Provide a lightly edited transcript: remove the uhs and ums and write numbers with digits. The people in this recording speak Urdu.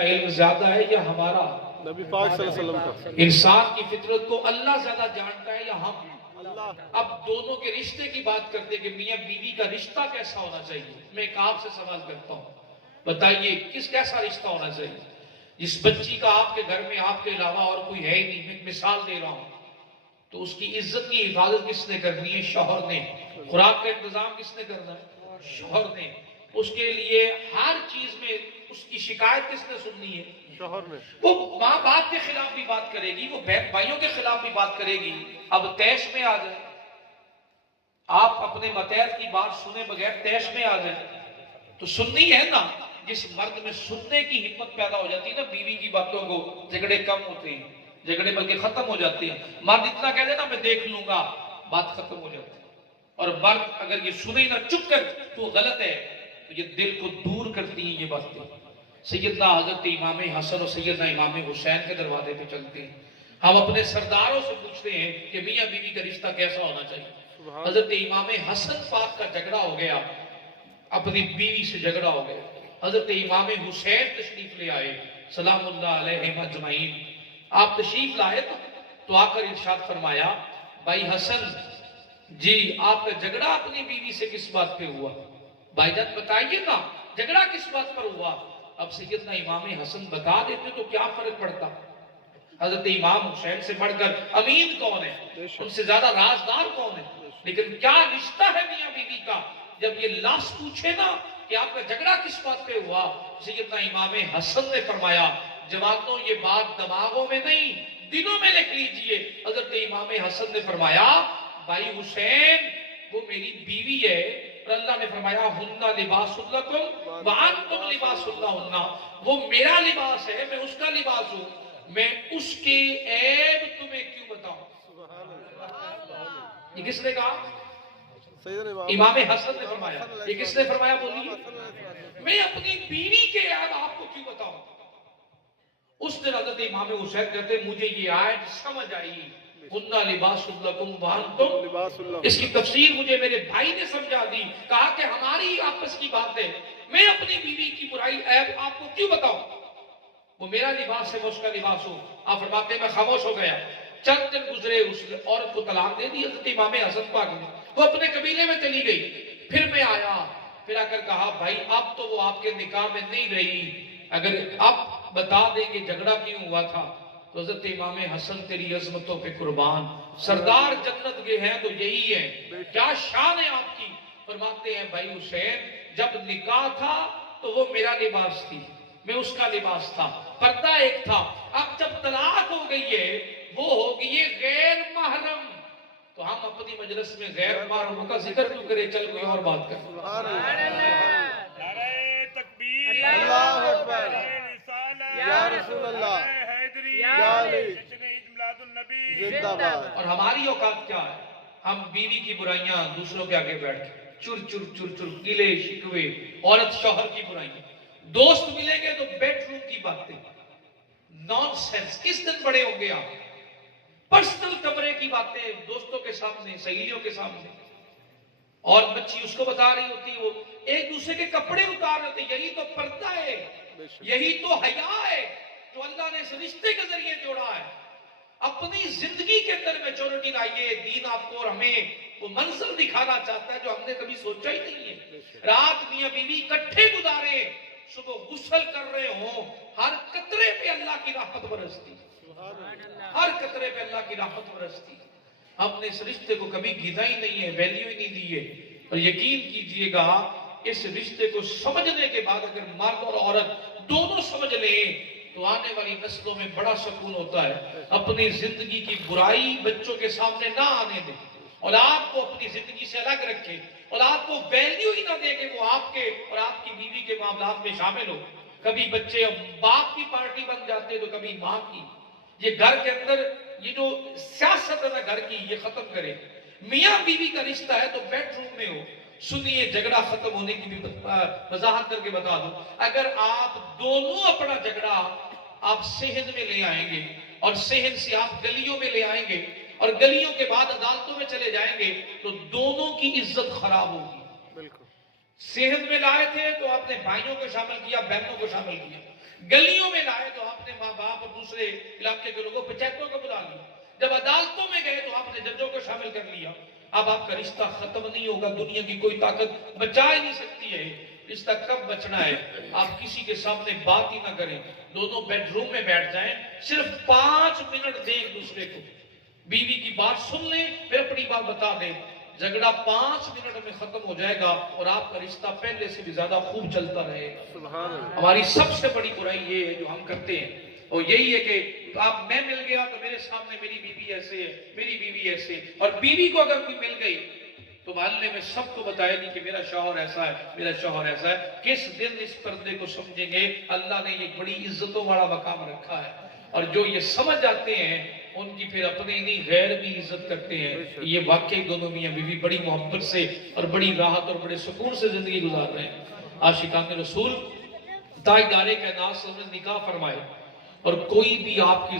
کا علم زیادہ ہے یا ہمارا؟ نبی پاک صلی اللہ علیہ وسلم کا. انسان کی فطرت کو اللہ زیادہ جانتا ہے یا ہم؟ اللہ. اب دونوں کے رشتے کی بات کرتے کہ میاں بیوی کا رشتہ کیسا ہونا چاہیے. میں ایک آپ سے سوال کرتا ہوں، بتائیے کیسا رشتہ ہونا چاہیے؟ جس بچی کا آپ کے گھر میں آپ کے علاوہ اور کوئی ہے ہی نہیں، میں مثال دے رہا ہوں، تو اس کی عزت کی حفاظت کس نے کرنی ہے؟ شوہر نے. خوراک کا انتظام کس نے کرنا ہے؟ شوہر نے. اس کے لیے ہر چیز میں اس کی شکایت کس نے سننی ہے؟ شوہر نے. وہ ماں باپ کے خلاف بھی بات کرے گی، وہ بہن بھائیوں کے خلاف بھی بات کرے گی. اب تیش میں آ جائے، آپ اپنے ماتحت کی بات سنے بغیر تیش میں آ جائے تو سننی ہے نا. جس مرد میں سننے کی ہمت پیدا ہو جاتی ہے نا بیوی کی باتوں کو، جھگڑے کم ہوتے ہیں، جھگڑے بلکہ ختم ہو جاتے ہیں. مرد اتنا کہہ دے نا میں دیکھ لوں گا، بات ختم ہو جاتی ہے. اور مرد اگر یہ سنے نا چپ کر تو غلط ہے، تو یہ دل کو دور کرتی ہیں یہ باتیں. سیدنا حضرت امام حسن اور سیدنا امام حسین کے دروازے پہ چلتے ہیں. ہم اپنے سرداروں سے پوچھتے ہیں کہ میاں بیوی کا رشتہ کیسا ہونا چاہیے. حضرت امام حسن پاک کا جھگڑا ہو گیا، اپنی بیوی سے جھگڑا ہو گیا. حضرت امام حسین تشریف لے آئے سلام اللہ علیہ اجمعین. آپ تشریف لائے تو آ کر ارشاد فرمایا بھائی حسن جی آپ کا جھگڑا اپنی بیوی سے کس بات پہ ہوا؟ بھائی جان بتائیے نا جھگڑا کس بات پر ہوا؟ اب سیدنا امام حسن بتا دیتے تو کیا فرق پڑتا؟ حضرت امام حسین سے بڑھ کر امین کون ہے؟ ان سے زیادہ رازدار کون ہے؟ لیکن کیا رشتہ ہے میاں بیوی کا؟ جب یہ لفظ پوچھے نا کہ آپ کا جھگڑا کس بات پہ ہوا، سیدنا امام حسن نے فرمایا جوانوں یہ بات دماغوں میں نہیں دلوں میں لکھ لیجئے. حضرت امام حسن نے فرمایا بھائی حسین وہ میری بیوی ہے، اور اللہ نے فرمایا ہن لباس لکم وانتم لباس لہن، وہ میرا لباس ہے میں اس کا لباس ہوں، میں اس کے عیب تمہیں کیوں بتاؤں؟ یہ کس نے کہا؟ امام حسن نے فرمایا. یہ کس نے فرمایا بولیے؟ میں اپنی بیوی کے عیب آپ کو کیوں بتاؤں؟ اس دن حضرت امام حسین کہتے مجھے یہ آیت سمجھ آئی ہن لباس لکم وانتم. اس کی تفسیر مجھے میرے بھائی نے سمجھا دی. کہا کہ ہماری آپس کی بات ہے، میں اپنی بیوی کی برائی عیب آپ کو کیوں بتاؤں؟ وہ میرا لباس ہے میں اس کا لباس ہوں. آپ فرماتے ہیں میں خاموش ہو گیا. چند دن گزرے اس عورت کو طلاق دے دی حضرت امام حسن پاک نے. وہ اپنے قبیلے میں چلی گئی. پھر میں آیا، پھر آ کر کہا بھائی اب تو وہ آپ کے نکاح میں نہیں رہی، اگر اب بتا دیں کہ جھگڑا کیوں ہوا تھا. تو حضرت امام حسن تیری عظمتوں پہ قربان، سردار جنت کے ہیں تو یہی ہے، کیا شان ہے آپ کی. فرماتے ہیں بھائی حسین جب نکاح تھا تو وہ میرا لباس تھی میں اس کا لباس تھا، پردہ ایک تھا. اب جب طلاق ہو گئی ہے وہ ہو گئی ہے غیر محرم، تو ہم اپنی مجلس میں غیر محرم کا ذکر کیوں کرے؟ چل کوئی اور بات کریں. نعرہ تکبیر، اللہ اکبر، نعرہ رسالت، یا رسول اللہ، نعرہ حیدری، یا علی، جشن عید میلاد النبی زندہ باد. اور ہماری اوقات کیا ہے؟ ہم بیوی کی برائیاں دوسروں کے آگے بیٹھ کے چر چر چر چر گلے شکوے، عورت شوہر کی برائیاں، دوست ملیں گے تو بیڈ روم کی باتیں، نان سینس. کس دن بڑے ہوں گے آپ؟ پرسنل کمرے کی باتیں دوستوں کے سامنے، سہیلیوں کے سامنے. اور بچی اس کو بتا رہی ہوتی وہ ایک دوسرے کے کپڑے اتار رہے تھے. یہی تو پردہ ہے، یہی تو حیا ہے جو اللہ نے اس رشتے کے ذریعے جوڑا ہے. اپنی زندگی کے اندر میچورٹی لائیے. دین آپ کو اور ہمیں وہ منظر دکھانا چاہتا ہے جو ہم نے کبھی سوچا ہی نہیں ہے. رات میاں بیوی اکٹھے گزارے، صبح غسل کر رہے ہوں، ہر قطرے پہ اللہ کی رحمت برستی، ہر قطرے پہ اللہ کی رحمت برستی. ہم نے اس رشتے کو کبھی گھنا ہی نہیں ہے، ویلیو ہی نہیں دی ہے. اور یقین کیجئے گا اس رشتے کو سمجھنے کے بعد اگر مرد اور عورت دونوں سمجھ لیں تو آنے والی نسلوں میں بڑا سکون ہوتا ہے. اپنی زندگی کی برائی بچوں کے سامنے نہ آنے دیں. اولاد کو اپنی زندگی سے الگ رکھیں. اولاد کو ویلیو ہی نہ دے کہ وہ آپ کے اور آپ کی بیوی کے معاملات میں شامل ہو. کبھی بچے باپ کی پارٹی بن جاتے تو کبھی ماں کی. یہ گھر کے اندر یہ جو سیاست ہے نا گھر کی، یہ ختم کرے. میاں بیوی کا رشتہ ہے تو بیڈ روم میں ہو. سنیے جھگڑا ختم ہونے کی بھی وضاحت کر کے بتا دوں. اگر آپ دونوں اپنا جھگڑا آپ صحن میں لے آئیں گے اور صحن سے آپ گلیوں میں لے آئیں گے اور گلیوں کے بعد عدالتوں میں چلے جائیں گے تو دونوں کی عزت خراب ہوگی. بالکل. صحن میں لائے تھے تو آپ نے بھائیوں کو شامل کیا، بہنوں کو شامل کیا. گلیوں میں چاہے تو آپ نے ماں باپ اور دوسرے علاقے کے لوگوں پنچایتوں کو بلا لیا، جب عدالتوں میں گئے تو آپ نے ججوں کو شامل کر لیا۔ اب آپ کا رشتہ ختم نہیں ہوگا، دنیا کی کوئی طاقت بچا ہی نہیں سکتی ہے۔ رشتہ کب بچنا ہے؟ آپ کسی کے سامنے بات ہی نہ کریں، دونوں بیڈ روم میں بیٹھ جائیں، صرف 5 منٹ دیں ایک دوسرے کو، بیوی کی بات سن لیں پھر اپنی بات بتا دیں، جھگڑا 5 منٹ میں ختم ہو جائے گا اور آپ کا رشتہ پہلے سے بھی زیادہ خوب چلتا رہے گا۔ سبحان اللہ۔ ہماری سب سے بڑی برائی یہ ہے جو ہم کرتے ہیں، اور یہی ہے کہ آپ میں مل گیا تو میرے سامنے میری بیوی ایسے ہے، میری بیوی ایسے ہے، اور بیوی کو اگر کوئی مل گئی تو محلے میں سب کو بتایا نہیں کہ میرا شوہر ایسا ہے، میرا شوہر ایسا ہے۔ کس دن اس پردے کو سمجھیں گے؟ اللہ نے یہ بڑی عزتوں والا مقام رکھا ہے، اور جو یہ سمجھ جاتے ہیں ان کی پھر اپنے نہیں غیر بھی عزت کرتے ہیں۔ یہ واقعی دونوں میاں بیوی بڑی محبت سے اور بڑی راحت اور بڑے سکون سے زندگی گزار رہے ہیں۔ عاشقان رسول تاجدار کائنات صلی اللہ علیہ وسلم نے نکاح فرمائے، اور کوئی بھی آپ کی